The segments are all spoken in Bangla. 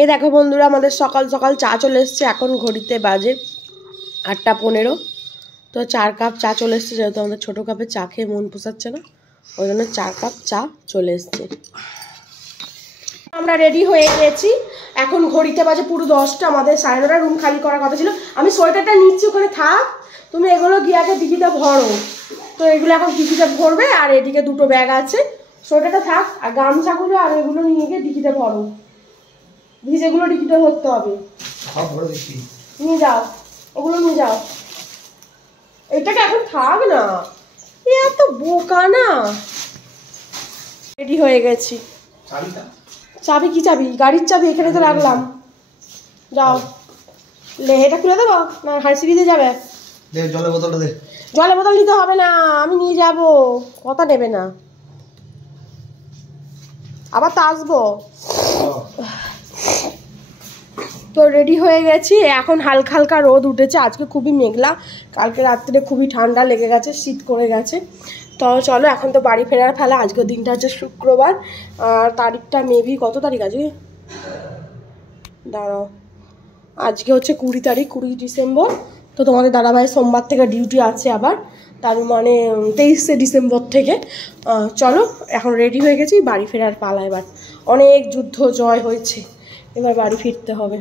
এই দেখো বন্ধুরা, আমাদের সকাল সকাল চা চলে এসছে। এখন ঘড়িতে বাজে 8:15। তো 4 কাপ চা চলে এসছে, যেহেতু আমাদের ছোটো কাপে চা খেয়ে মন পোষাচ্ছে না, ওই জন্য 4 কাপ চা চলে এসছে। আমরা রেডি হয়ে গেছি, এখন ঘড়িতে বাজে পুরো 10টা। আমাদের 9:30 রুম খালি করার কথা ছিল। আমি সোয়েটারটা নিচ্ছি, ওখানে থাক, তুমি এগুলো গিয়ে আগে ডিকিতে ভরো। তো এগুলো এখন ডিকিতে ভরবে, আর এদিকে 2টো ব্যাগ আছে, সোয়েটারটা থাক, আর গামছাগুলো আর এগুলো নিয়ে গিয়ে ডিকিতে ভরো। ভিজেগুলো ডিকিতে ভরতে হবে, নিয়ে যাও, ওগুলো নিয়ে যাও। এটাকে এখন থাক না, এত বোকা না। রেডি হয়ে গেছি। চাবি কি চাবি? গাড়ির চাবি এখানে তো রাখলাম। যাও, এটা খুলে দেবো না হাসি দিয়ে যাবে? জলের বোতলটা দে। জলের বোতল নিতে হবে না, আমি নিয়ে যাব, কথা নেবে না, আবার তো আসবো। তো রেডি হয়ে গেছি, এখন হালকা হালকা রোদ উঠেছে। আজকে খুবই মেঘলা, কালকে রাত্রে খুবই ঠান্ডা লেগে গেছে, শীত করে গেছে। তো চলো, এখন তো বাড়ি ফেরার ফেলা। আজকের দিনটা হচ্ছে শুক্রবার, আর তারিখটা মেবি কত তারিখ আছে দাঁড়াও, আজকে হচ্ছে 20 তারিখ, 20 ডিসেম্বর। তো তোমাদের দাদাভাই সোমবার থেকে ডিউটি আছে আবার, তার মানে 23শে ডিসেম্বর থেকে। চলো, এখন রেডি হয়ে গেছি, বাড়ি ফেরার পালা। এবার অনেক যুদ্ধ জয় হয়েছে, এবার বাড়ি ফিরতে হবে।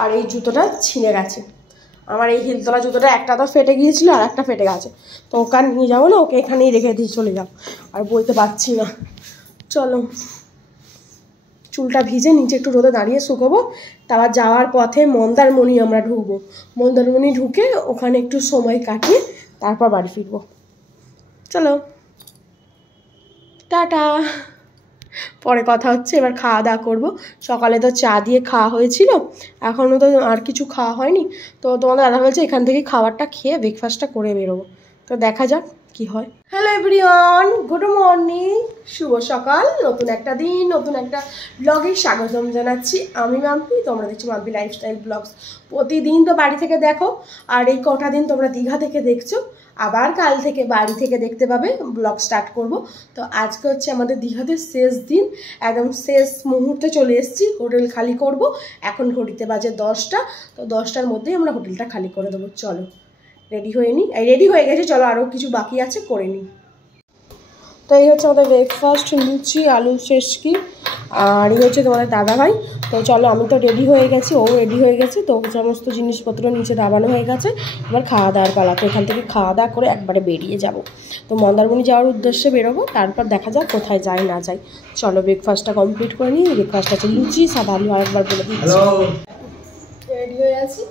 আর এই জুতোটা ছিঁড়ে গেছে, আমার এই হিলতলা জুতোটা একটা তো ফেটে গিয়েছিল, আর একটা ফেটে গেছে। তো ওকে নিয়ে যাবো না, ওকে এখানেই রেখে দিয়ে চলে যাও, আর বইতে পারছি না। চলো, চুলটা ভিজে নিচে একটু রোদে দাঁড়িয়ে শুকোবো। তারপর যাওয়ার পথে মন্দারমণি আমরা ঢুকবো। মন্দারমণি ঢুকে ওখানে একটু সময় কাটিয়ে তারপর বাড়ি ফিরবো। চলো, টাটা। পরে কথা হচ্ছে। এবার খাওয়া দাওয়া করবো। সকালে তো চা দিয়ে খাওয়া হয়েছিল, এখনও তো আর কিছু খাওয়া হয়নি। তো তোমাদের দাদা বলছে এখান থেকে খাবারটা খেয়ে ব্রেকফাস্টটা করে বেরোবো। তো দেখা যাক কি হয়। হ্যালো এভরিওয়ান, গুড মর্নিং, শুভ সকাল। নতুন একটা দিন, নতুন একটা ব্লগে স্বাগতম জানাচ্ছি। আমি মাম্পি, তোমরা দেখছো মাম্পি লাইফস্টাইল ব্লগস। প্রতিদিন তো বাড়ি থেকে দেখো, আর এই কটা দিন তোমরা দীঘা থেকে দেখছো, আবার কাল থেকে বাড়ি থেকে দেখতে পাবে। ব্লগ স্টার্ট করব। তো আজকে হচ্ছে আমাদের দীঘাতে শেষ দিন, একদম শেষ মুহূর্তে চলে এসেছি। হোটেল খালি করব। এখন ঘড়িতে বাজে 10টা। তো 10টার মধ্যেই আমরা হোটেলটা খালি করে দেবো। চলো রেডি হয়ে নিই। রেডি হয়ে গেছে, চলো আরও কিছু বাকি আছে করে নিই। তো এই হচ্ছে আমাদের ব্রেকফাস্ট, লুচি আলু শেষকি, আর এই হচ্ছে তোমাদের দাদাভাই। তো চলো, আমি তো রেডি হয়ে গেছি, ও রেডি হয়ে গেছে। তো সমস্ত জিনিসপত্র নিচে দাবানো হয়ে গেছে, এবার খাওয়া দাওয়ার পালা। তো এখান থেকে খাওয়া দাওয়া করে একবারে বেরিয়ে যাব। তো মন্দারমণি যাওয়ার উদ্দেশ্যে বেরোবো, তারপর দেখা যাক কোথায় যাই না যাই। চলো ব্রেকফাস্টটা কমপ্লিট করে নিই। ব্রেকফাস্ট আছে লুচি, সাদা আলু, আরেকবার বলে দিচ্ছি। রেডি হয়ে আছি।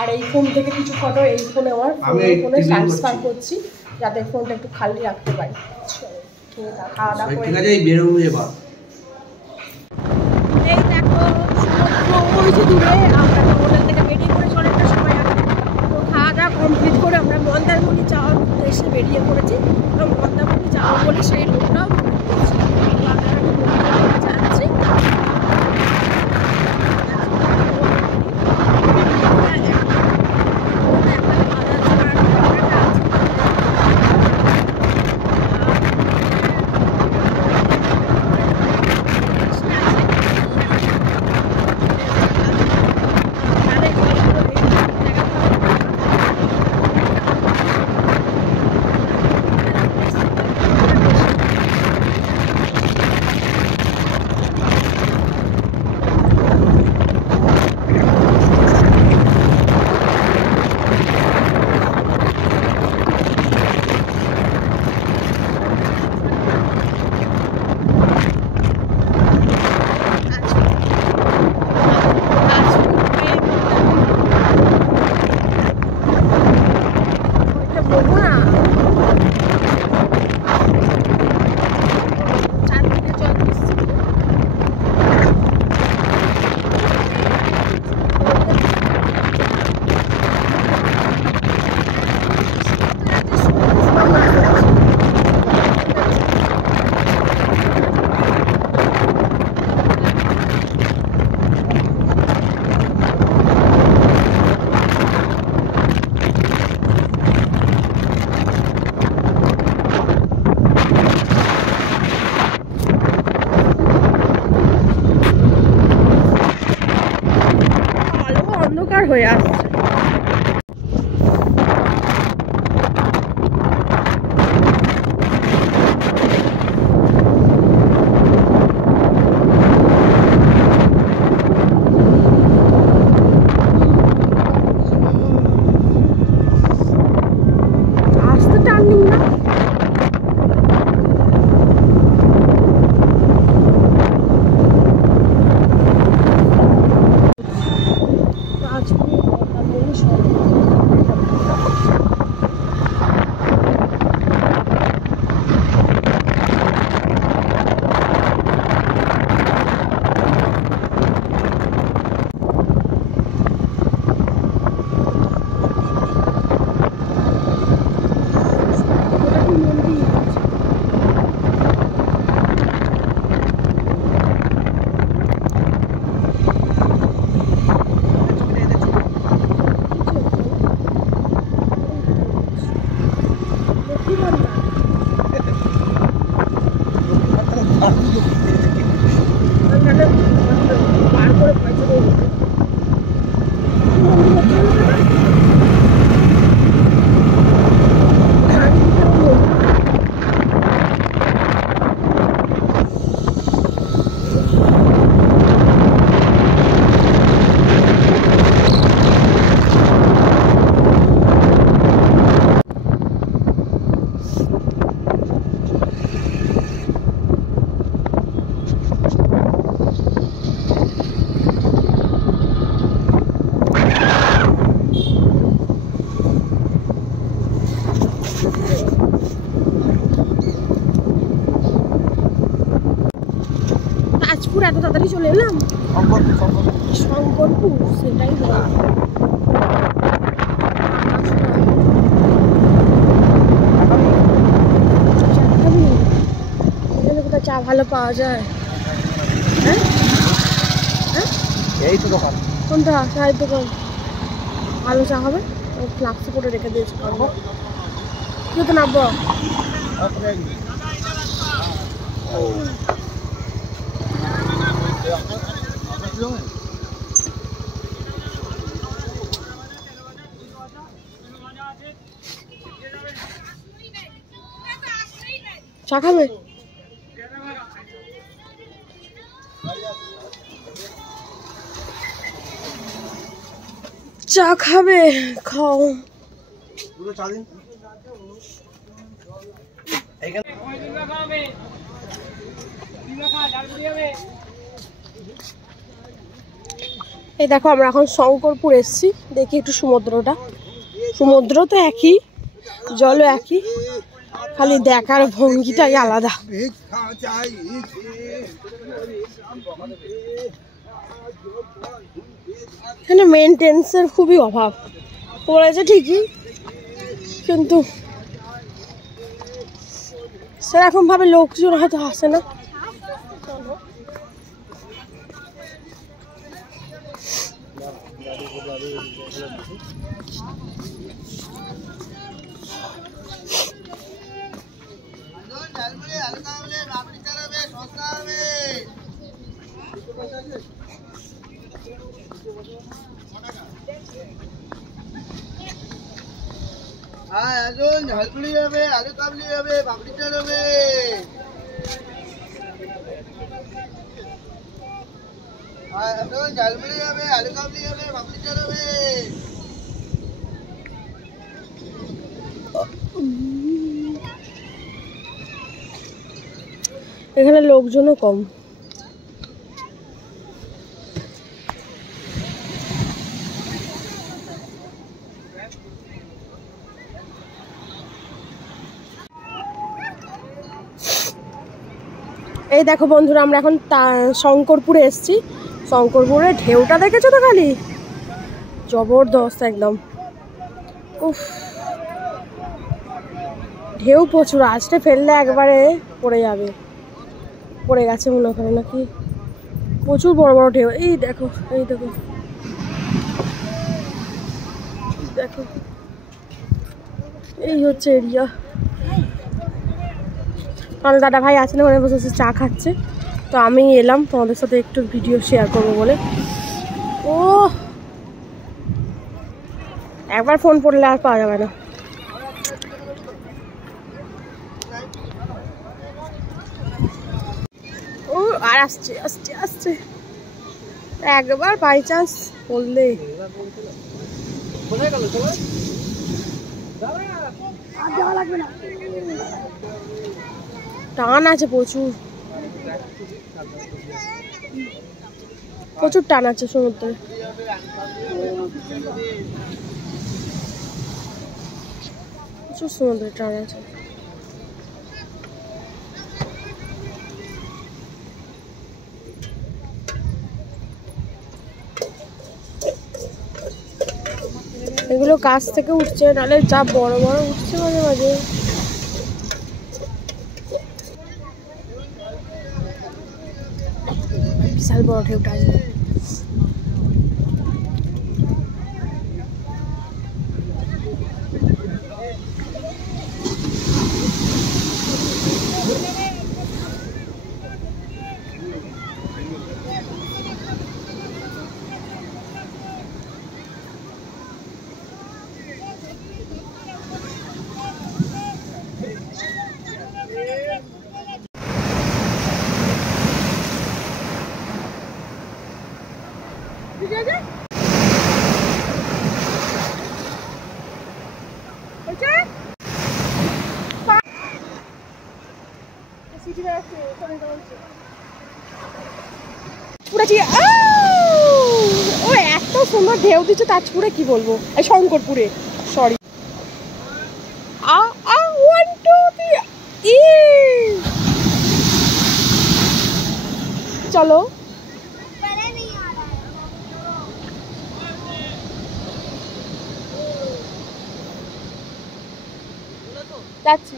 আর এই ফোন থেকে কিছু ফটো এই ফোনে আমার ফোনে ট্রান্সফার করছি, যাতে ফোনটা একটু খালি রাখতে পারি। খাওয়া দাওয়া করে এই দেখো সমুদ্র ওই যে দূরে। আমরা হোটেল থেকে বেরিয়ে পড়েছি অনেকটা সময় আগে। তো খাওয়া দাওয়া কমপ্লিট করে আমরা মন্দারমণি যাওয়ার উদ্দেশ্যে বেরিয়ে পড়েছি। তো মন্দারমণি যাওয়া বলে সেই লোকটাও যাচ্ছি। হয়ে আসছে। আসতে টার্নিং না, তাজপুর এত তাড়াতাড়ি চলে এলাম। শঙ্করপুর সেটাই কোথায় চা ভালো পাওয়া যায়? হ্যাঁ হ্যাঁ, এই তো দোকান। কোনটা? চায়ের দোকান। ভালো চা হবে, ফ্লাক্সে করে রেখে দিয়েছি। কেউ তো নামবো। চা খাবে? চা খাবে? খাও। এই দেখো আমরা এখন শঙ্করপুর এসেছি, দেখি একটু সমুদ্রটা। সমুদ্র তো একই, জলও একই, খালি দেখার ভঙ্গিটাই আলাদা। এখানে মেনটেন্সের খুবই অভাব পড়েছে ঠিকই, কিন্তু সেরকম ভাবে লোকজন হয়তো আসে না। ঝালপুরি হবে, আলু কাবলি হবে, পাপড়ি চাট হবে। ঝালপুরি হবে, আলু কাবলি হবে, পাপড়ি চাট হবে। এখানে লোকজনও কম। এই দেখো বন্ধুরা, আমরা এখন শঙ্করপুরে এসেছি। শঙ্করপুরে ঢেউটা দেখেছো তো? খালি জবরদস্ত একদম। উফ, ঢেউ প্রচুর, আজকে ফেললে একবারে পড়ে যাবে। পড়ে গেছে মনে করে নাকি, প্রচুর বড় বড় ঢেউ। এই দেখো, এই দেখো, দেখো, এই হচ্ছে এরিয়া। আমার দাদা ভাই আছে না, ওখানে বসে বসে চা খাচ্ছে, তো আমি এলাম তোমাদের সাথে একটু ভিডিও শেয়ার করবো বলে। ও একবার ফোন পড়লে আর পাওয়া যাবে না। ও আর আসছে আসছে আসছে, একবার বাই চান্স পড়লে টান আছে প্রচুর, প্রচুর টান আছে সমুদ্রে। প্রচুর সমুদ্রে টান আছে। এগুলো গাছ থেকে উঠছে, নাহলে যা বড় বড় উঠছে মাঝে মাঝে। বিশাল বড় ঢেউটা আসবে। ও এত সুন্দর ঢেউ দিচ্ছে তাজপুরে, কি বলবো, এই শঙ্করপুরে, সরি। চলো যাচ্ছি।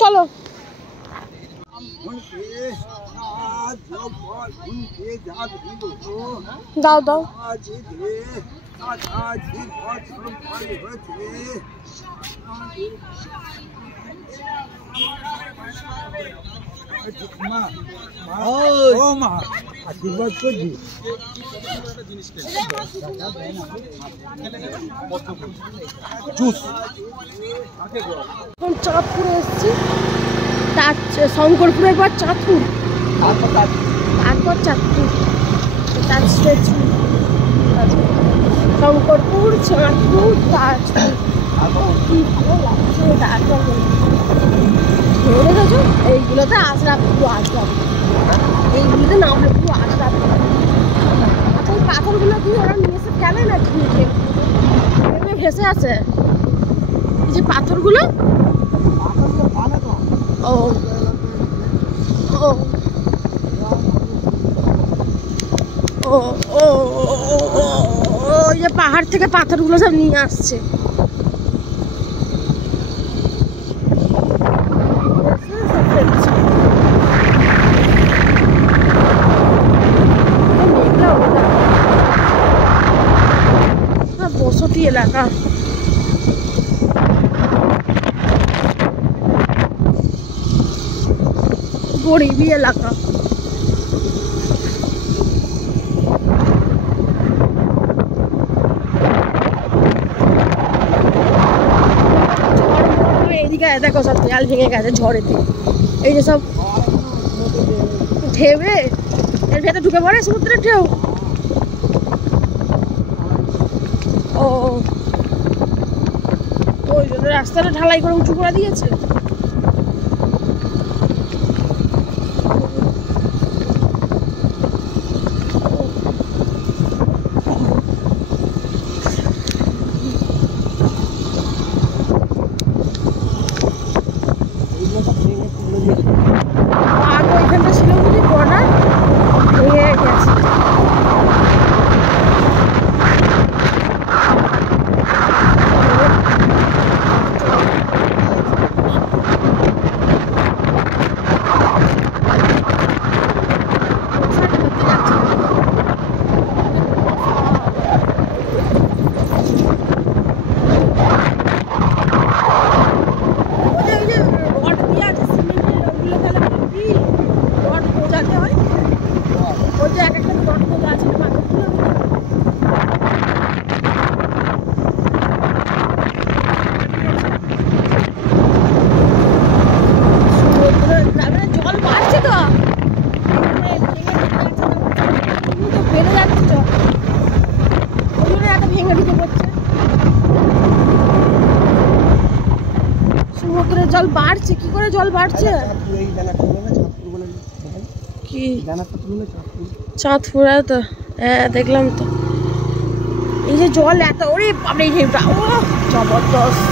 চলো দাও দাও। আশীর্বাদ করছি। এখন চাঁদপুরে এসছি, তার শঙ্করপুরের পর চাঁদপুর, তারপর চাঁদপুর, শঙ্করপুর, চাঁদপুর, তাজপুর। কি ভালো লাগছে। তারপর দেখেছো এইগুলোতে আসরা পুরো আসরা, এইগুলোতে নামলে পুরো আসরা। আচ্ছা এই পাথরগুলো কি ওরা নিয়ে এসে গেলে না কি ভেসে আছে? এই যে পাথরগুলো, ও ও ও ও ওই যে পাহাড় থেকে পাথরগুলো সব নিয়ে আসছে। বসতি এলাকা, গরিবি এলাকা। এদিকে দেখো সব দেয়াল ভেঙে গেছে ঝড়েতে। এই যে সব ঢেউে এর ভেতরে ঢুকে পড়ে সমুদ্রের ঢেউ। ও ওই জন্য রাস্তাটা ঢালাই করে উঁচু করে দিয়েছে। আগে ওইখানটা ছিল বুঝি ভেঙে ঢুকে পড়ছে। সমুদ্রের জল বাড়ছে, কি করে জল বাড়ছে? কি চাঁদপুরা তো, হ্যাঁ দেখলাম তো। এই যে জল এত, ওরে বাপরে এই ঢেউটা, ও জবরদস্ত।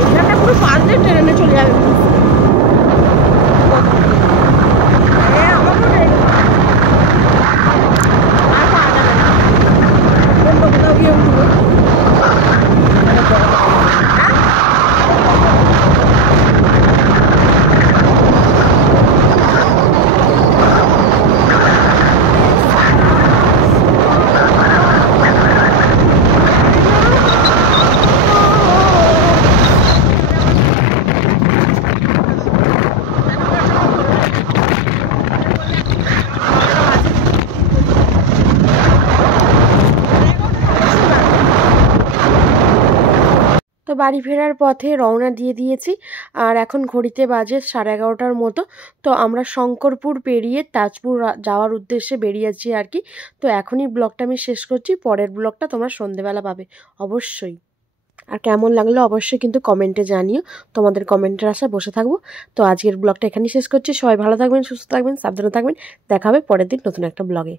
এইখানটা পুরো পাল্টে ট্রেনে চলে যাবে। হ্যাঁ আমারও ট্রেন আর পাওয়া যাবে না, অন্য কোথাও গিয়ে উঠবো। তো বাড়ি ফেরার পথে রওনা দিয়ে দিয়েছি, আর এখন ঘড়িতে বাজে 11:30টার মতো। তো আমরা শঙ্করপুর পেরিয়ে তাজপুর যাওয়ার উদ্দেশ্যে বেরিয়েছি আর কি। তো এখনই ব্লগটা আমি শেষ করছি, পরের ব্লগটা তোমরা সন্ধেবেলা পাবে অবশ্যই। আর কেমন লাগলো অবশ্যই কিন্তু কমেন্টে জানিও, তোমাদের কমেন্টের আশায় বসে থাকবো। তো আজকের ব্লগটা এখানেই শেষ করছি, সবাই ভালো থাকবেন, সুস্থ থাকবেন, সাবধানে থাকবেন। দেখা হবে পরের দিন নতুন একটা ব্লগে।